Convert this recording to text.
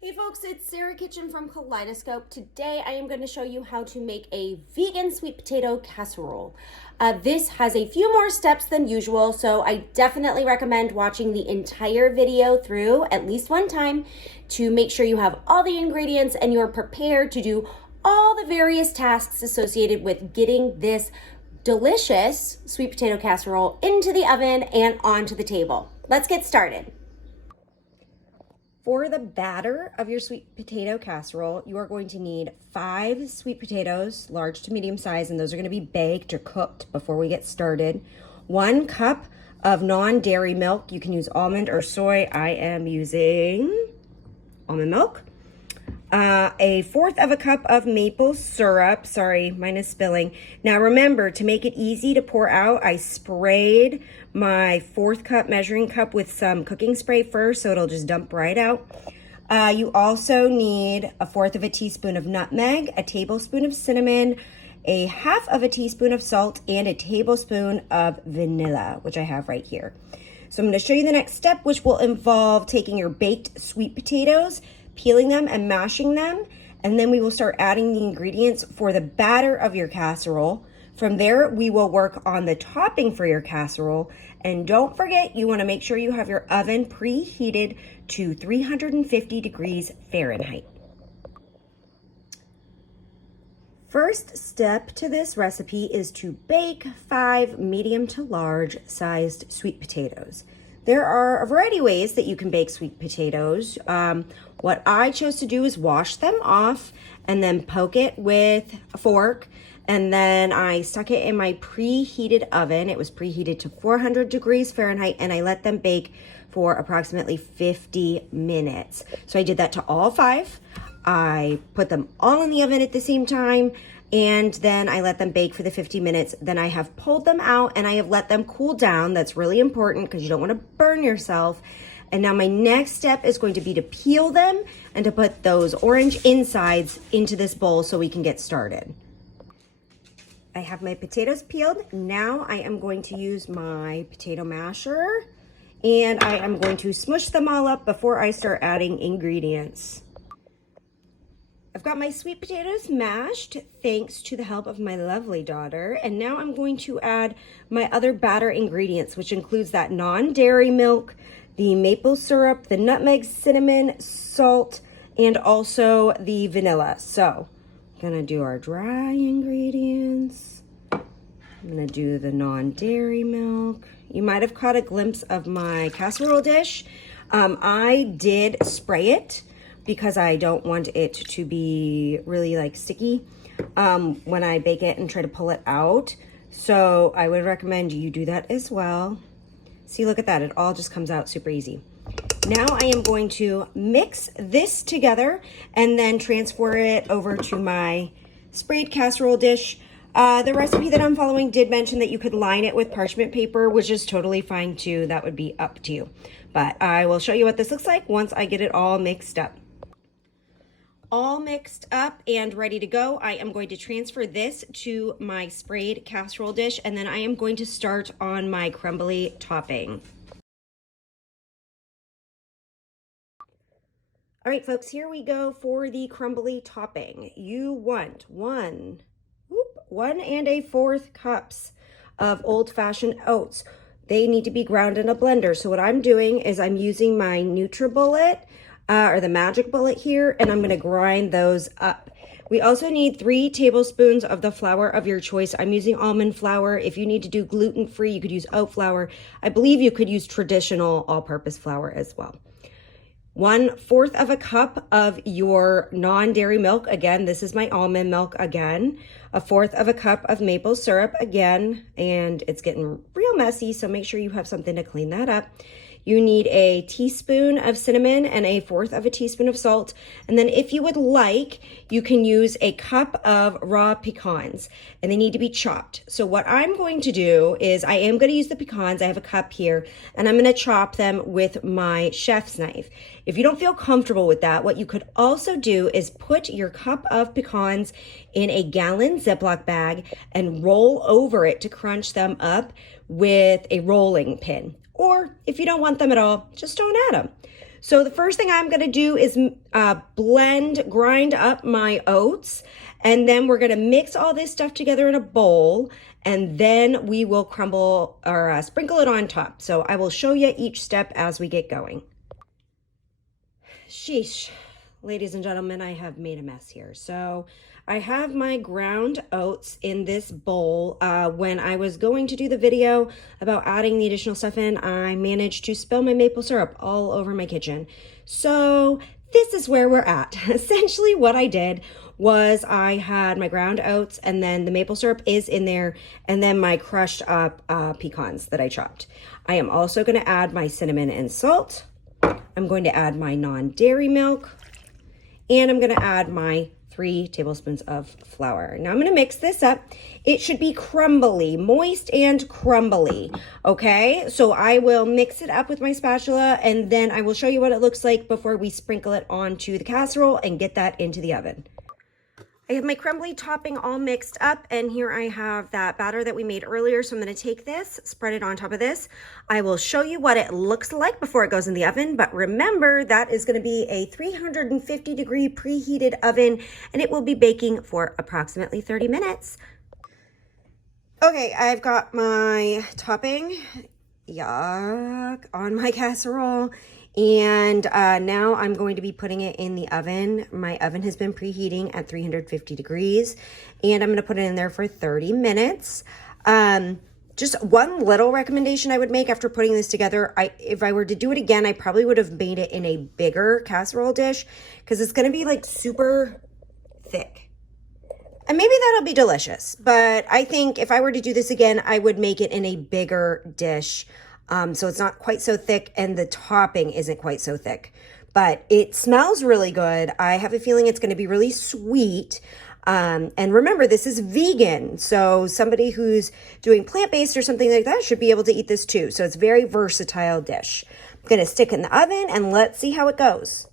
Hey folks, it's Sarah Kitchen from Kaleidoscope. Today I am going to show you how to make a vegan sweet potato casserole. This has a few more steps than usual, so I definitely recommend watching the entire video through at least one time to make sure you have all the ingredients and you're prepared to do all the various tasks associated with getting this delicious sweet potato casserole into the oven and onto the table. Let's get started. For the batter of your sweet potato casserole, you are going to need 5 sweet potatoes, large to medium size, and those are going to be baked or cooked before we get started. 1 cup of non-dairy milk. You can use almond or soy. I am using almond milk. 1/4 of a cup of maple syrup. Sorry, mine is spilling. Now remember, to make it easy to pour out, I sprayed my 1/4 cup measuring cup with some cooking spray first, so it'll just dump right out. You also need 1/4 of a teaspoon of nutmeg, a tablespoon of cinnamon, 1/2 of a teaspoon of salt, and a tablespoon of vanilla, which I have right here. So I'm going to show you the next step, which will involve taking your baked sweet potatoes, peeling them and mashing them, and then we will start adding the ingredients for the batter of your casserole. From there, we will work on the topping for your casserole, and don't forget, you want to make sure you have your oven preheated to 350 degrees Fahrenheit. First step to this recipe is to bake 5 medium to large sized sweet potatoes. There are a variety of ways that you can bake sweet potatoes. What I chose to do is wash them off and then poke it with a fork, and then I stuck it in my preheated oven. It was preheated to 400 degrees Fahrenheit, and I let them bake for approximately 50 minutes. So I did that to all 5. I put them all in the oven at the same time, and then I let them bake for the 50 minutes. Then I have pulled them out and I have let them cool down. That's really important because you don't want to burn yourself. And now my next step is going to be to peel them and to put those orange insides into this bowl so we can get started. I have my potatoes peeled. Now I am going to use my potato masher, and I am going to smush them all up before I start adding ingredients. I've got my sweet potatoes mashed thanks to the help of my lovely daughter, and now I'm going to add my other batter ingredients, which includes that non-dairy milk, the maple syrup, the nutmeg, cinnamon, salt, and also the vanilla. So I'm gonna do our dry ingredients. I'm gonna do the non-dairy milk. You might have caught a glimpse of my casserole dish. I did spray it because I don't want it to be really like sticky when I bake it and try to pull it out. So I would recommend you do that as well. See, look at that. It all just comes out super easy. Now I am going to mix this together and then transfer it over to my sprayed casserole dish. The recipe that I'm following did mention that you could line it with parchment paper, which is totally fine too. That would be up to you. But I will show you what this looks like once I get it all mixed up. All mixed up and ready to go, I am going to transfer this to my sprayed casserole dish, and then I am going to start on my crumbly topping. All right, folks, here we go for the crumbly topping. You want 1 1/4 cups of old-fashioned oats. They need to be ground in a blender. So what I'm doing is I'm using my NutriBullet or the Magic Bullet here, and I'm going to grind those up. We also need 3 tablespoons of the flour of your choice. I'm using almond flour. If you need to do gluten-free, you could use oat flour. I believe you could use traditional all-purpose flour as well. 1/4 of a cup of your non-dairy milk. Again, this is my almond milk again. 1/4 of a cup of maple syrup again, and it's getting real messy, so make sure you have something to clean that up. You need a teaspoon of cinnamon and 1/4 of a teaspoon of salt. And then if you would like, you can use a cup of raw pecans, and they need to be chopped. So what I'm going to do is I am going to use the pecans. I have a cup here, and I'm going to chop them with my chef's knife. If you don't feel comfortable with that, what you could also do is put your cup of pecans in a gallon Ziploc bag and roll over it to crunch them up with a rolling pin. Or if you don't want them at all, just don't add them. So the first thing I'm gonna do is grind up my oats, and then we're gonna mix all this stuff together in a bowl, and then we will crumble or sprinkle it on top. So I will show you each step as we get going. Sheesh, ladies and gentlemen, I have made a mess here. So I have my ground oats in this bowl. When I was going to do the video about adding the additional stuff in, I managed to spill my maple syrup all over my kitchen. So this is where we're at. Essentially what I did was I had my ground oats, and then the maple syrup is in there, and then my crushed up pecans that I chopped. I am also going to add my cinnamon and salt. I'm going to add my non-dairy milk, and I'm going to add my 3 tablespoons of flour. Now I'm going to mix this up. It should be crumbly, moist and crumbly. Okay, so I will mix it up with my spatula, and then I will show you what it looks like before we sprinkle it onto the casserole and get that into the oven. I have my crumbly topping all mixed up, and here I have that batter that we made earlier. So I'm going to take this, spread it on top of this. I will show you what it looks like before it goes in the oven, but remember that is going to be a 350 degree preheated oven, and it will be baking for approximately 30 minutes. Okay, I've got my topping, yuck, on my casserole. And now I'm going to be putting it in the oven. My oven has been preheating at 350 degrees, and I'm going to put it in there for 30 minutes. Just one little recommendation I would make after putting this together, if I were to do it again, I probably would have made it in a bigger casserole dish, because it's going to be like super thick. And maybe that'll be delicious, but I think if I were to do this again, I would make it in a bigger dish. So it's not quite so thick, and the topping isn't quite so thick, but it smells really good. I have a feeling it's going to be really sweet. And remember, this is vegan, so somebody who's doing plant-based or something like that should be able to eat this too. So it's a very versatile dish. I'm going to stick it in the oven, and let's see how it goes.